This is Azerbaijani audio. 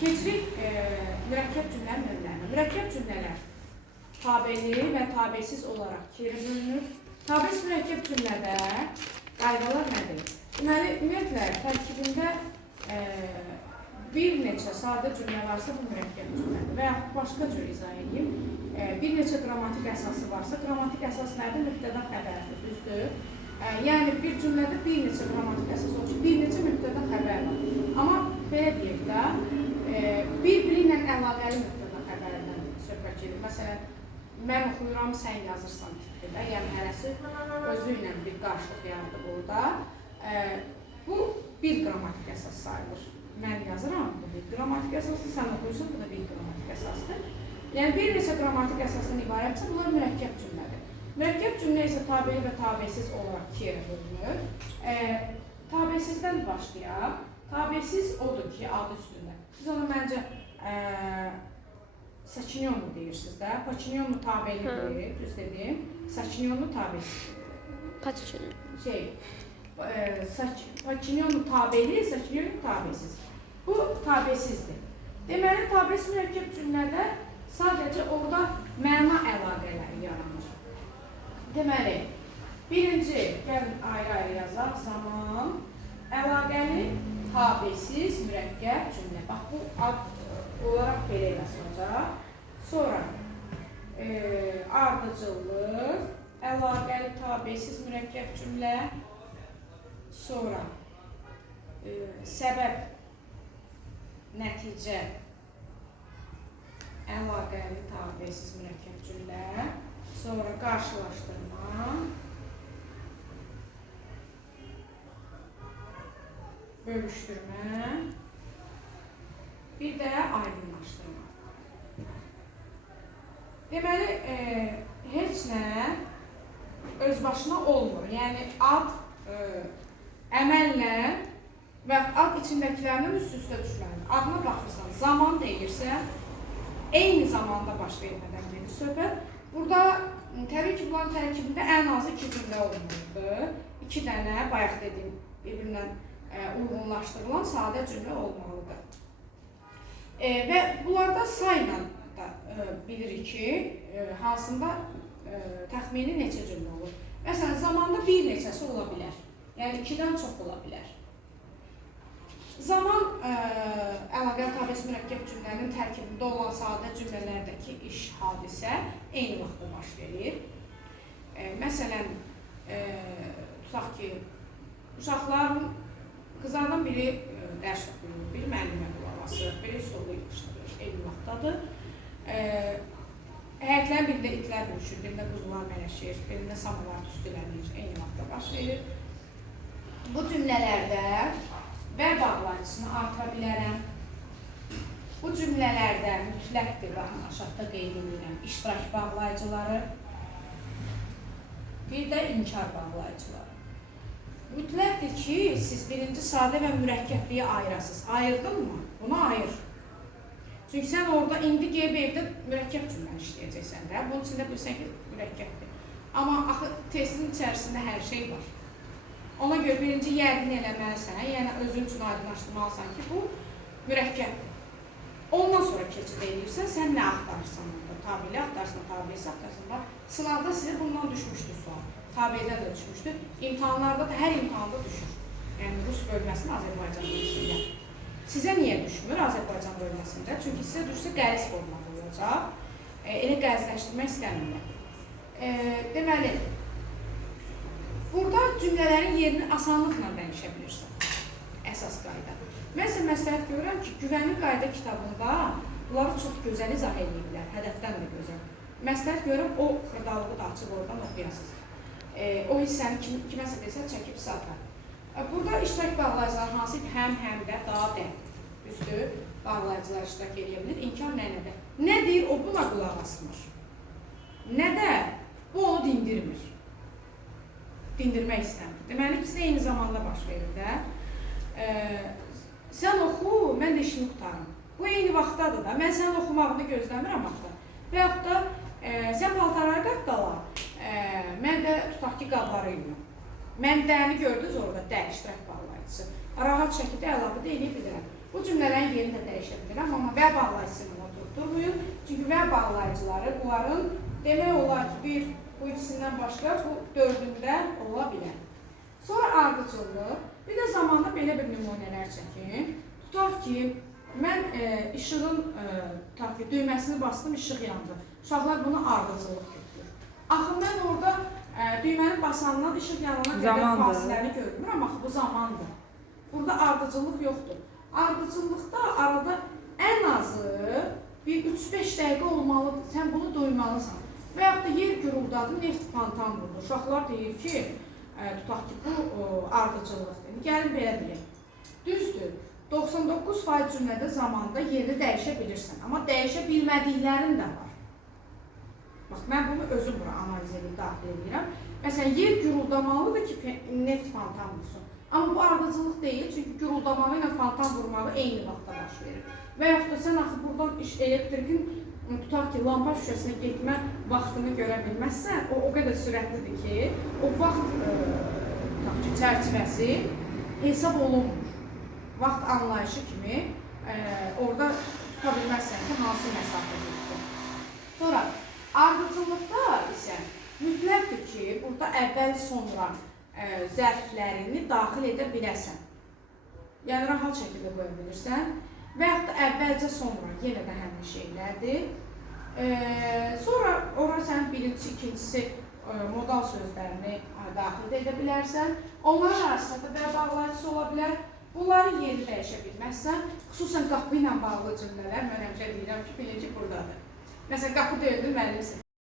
Keçirik mürəkkəb cümlənin növlərinə. Mürəkkəb cümlələr tabeli və tabesiz olaraq ikiyə bölünür. Tabesiz mürəkkəb cümlədə qaydalar nədir? Deməli, ümumiyyətlə, tərkibində bir neçə sadə cümlə varsa, bu mürəkkəb cümlədir. Və yaxud başqa cür izah edeyim. Bir neçə qrammatik əsası varsa, qrammatik əsas nədir? Mübtəda xəbərdir, düzdür? Yəni, bir cümlədə bir neçə qrammatik əsas olur ki, bir neçə mübtəda xəbər var. Amma belə deyək də, bir-biri ilə əlaqəli mübtəda xəbərdən söhbət gedir. Məsələn, mən oxuyuram, sən yazırsan tipdə. Yəni, hərəsi özü ilə bir qarşılıq yaradır burada. Bu, bir qrammatik əsas sayılır. Mən yazıram, bu bir qrammatik əsasdır, sən oxuyursan, bu da bir qrammatik əsasdır. Yəni, bir neçə qrammatik əsasdan ibarətsə, bunlar mürəkkəb cümlədir. Mürəkkəb cümlə isə tabeli və tabesiz olaraq ikiyə bölünür. Tabesizdən başlayaq. Tabesiz odur ki, adı üstündə. Siz onu məncə saçinyonlu deyirsiniz də. Paçinyonlu tabelidir, düz dedim. Saçinyonlu tabesiz. Paçinyonlu tabeli, saçinyonlu tabesiz. Bu tabesizdir. Deməli, tabesiz mürəkkəb cümlədə sadəcə orada məna əlaqələri yaranır. Deməli, birinci, gəlin ayrı-ayrı yazaq, zaman, əlaqəli, tabesiz, mürəkkəb cümlə. Bax, bu ad olaraq belə yazılacaq. Sonra, ardıcıllıq, əlaqəli, tabesiz, mürəkkəb cümlə. Sonra, səbəb, nəticə, əlaqəli, tabesiz, mürəkkəb cümlə. Sonra, qarşılaşdırma, bölüşdürmə, bir də aydınlaşdırma. Deməli, heç nə öz başına olmur. Yəni, ad əməllə və ad içindəkilərinin üst-üstə düşməlidir. Adına baxırsan, zaman deyirsən, eyni zamanda baş vermədən gedir söhbət. Burada, təbii ki, bunların tərkibində ən azı iki cümlə olmalıdır. İki dənə, bayaq dediyim, bir-birindən uyğunlaşdırılan sadə cümlə olmalıdır. Və bunlarda sayla da bilirik ki, hansında təxmini neçə cümlə olur. Məsələn, zamanda bir neçəsi ola bilər. Yəni, ikidən çox ola bilər. Zaman əlaqəli tabesiz mürəkkəb cümlənin tərkibində olan sadə cümlələrdəki iş, hadisə eyni vaxtda baş verir. Məsələn, tutaq ki, uşaqların, qızlardan biri dərs oxuyur, biri müəllimə qulaq asır, biri stolu yığışdırır, eyni vaxtdadır. Həyətlərin birində itlər vuruşur, birində quzular mələşir, birində samalar tüstülənir, eyni vaxtda baş verir. Bu cümlələrdə və bağlayıcısını artıra bilərəm. Bu cümlələrdə mütləqdir, baxın, aşağıda qeyd edirəm, iştirak bağlayıcıları, bir də inkar bağlayıcıları. Mütləqdir ki, siz birinci sadə və mürəkkəbliyi ayırasınız. Ayırdın mı? Bunu ayır. Çünki sən orada indi qeyb evdə mürəkkəb cümləni işləyəcəksən də, bunun içində bilsən ki, mürəkkəbdir. Amma axı testin içərisində hər şey var. Ona görə birinci yəqin eləməlisən, yəni özün üçün aydınlaşdırmalısan ki, bu mürəkkəbdir. Ondan sonra keçid edirsən, sən nə axtarırsan orada? Tabeli axtarsan, tabelisi axtarsan. Sınavda sizə bundan düşmüşdür sual. Tabeldə də düşmüşdür. İmtahanlarda da, hər imtahanda düşür. Yəni, Rus bölməsində, Azərbaycan bölməsində. Sizə niyə düşmür Azərbaycan bölməsində? Çünki sizə düşsə qəliz formalı olacaq. Elə qəlizləşdirmək istəmirlər. Deməli, burada cümlələrin yerini asanlıqla dəyişə bilirsən. Əsas qayda. Mən sizə məsləhət görürəm ki, Güvənli Qayda kitabında bunları çox gözəl izah edirlər, hədəfdən də gözəl. Məsləhət görürəm, o xırdalığı da açıb oradan oxuyasınız. O hissəni kiməsə desə çəkib satar. Burada iştirak bağlayıcılar hansı həm də daha də üstü bağlayıcılar iştirak edə bilir. İnkar nənədə. Nə deyir, o buna qulaq asmır. Nə də, bu onu dindirmir. Dindirmək istəmir. Deməli, ikisi eyni zamanda baş verir də. Sən oxu, mən də işini qutarım. Bu eyni vaxtdadır da. Mən sənin oxumağını gözləmirəm axı. Və yaxud da sən paltarları qatdala, mən də tutaq ki, qabları yuyum. Mən dəni gördünüz orada, iştirak bağlayıcısı. Rahat şəkildə əlavə də edə bilirəm. Bu cümlələrin yerini də dəyişə bilirəm, amma və bağlayıcısını oturtdurmayın. Çünki və bağlayıcıları bunların demək olar ki, bu ikisindən başqa bu dördündə ola bilər. Sonra ardıcıllıq. Bir də zamanda belə bir nümunələr çəkin. Tutaq ki, mən işığın düyməsini bastım, işıq yandı. Uşaqlar bunu ardıcıllıq götürür. Axı mən orada düyməni basandan işıq yanana qədər fasiləni görmürəm, axı bu zamandır. Burada ardıcıllıq yoxdur. Ardıcıllıqda arada ən azı bir 3-5 dəqiqə olmalıdır. Sən bunu duymalısan. Və yaxud da yer guruldadı, neft fontan vurdu. Uşaqlar deyir ki, tutaq ki, bu ardıcıllıqdır. Gəlin belə deyək. Düzdür, 99% cümlədə zamanda yerini dəyişə bilirsən. Amma dəyişə bilmədiklərin də var. Bax, mən bunu özüm bura analiz edib daxil edirəm. Məsələn, yer guruldamalıdır ki, neft fontan vursun. Amma bu ardıcıllıq deyil, çünki guruldamağı ilə fontan vurmağı eyni vaxtda baş verir. Və yaxud da sən axı buradan elektrikin, tutaq ki, lampa şüşəsinə getmə vaxtını görə bilməzsən, o qədər sürətlidir ki, o vaxt çərçivəsi hesab olunmur. Vaxt anlayışı kimi orada tuta bilməzsən ki, hansı məsafədir. Sonra, ardıcıllıqda isə mütləqdir ki, burada əvvəl-sonra zərflərini daxil edə biləsən. Yəni, rahat şəkildə qoya bilirsən. Və yaxud da əvvəlcə sonra yenə də həmin şeylərdir. Sonra ora sən birinci, ikincisi modal sözlərini daxil edə bilərsən. Onların arasında və bağlayıcısı ola bilər. Bunların yeri dəyişə bilməzsən. Xüsusən qapı ilə bağlı cümlələr mən həmişə deyirəm ki, birinci buradadır. Məsələn, qapı döyüldü, müəllimsin.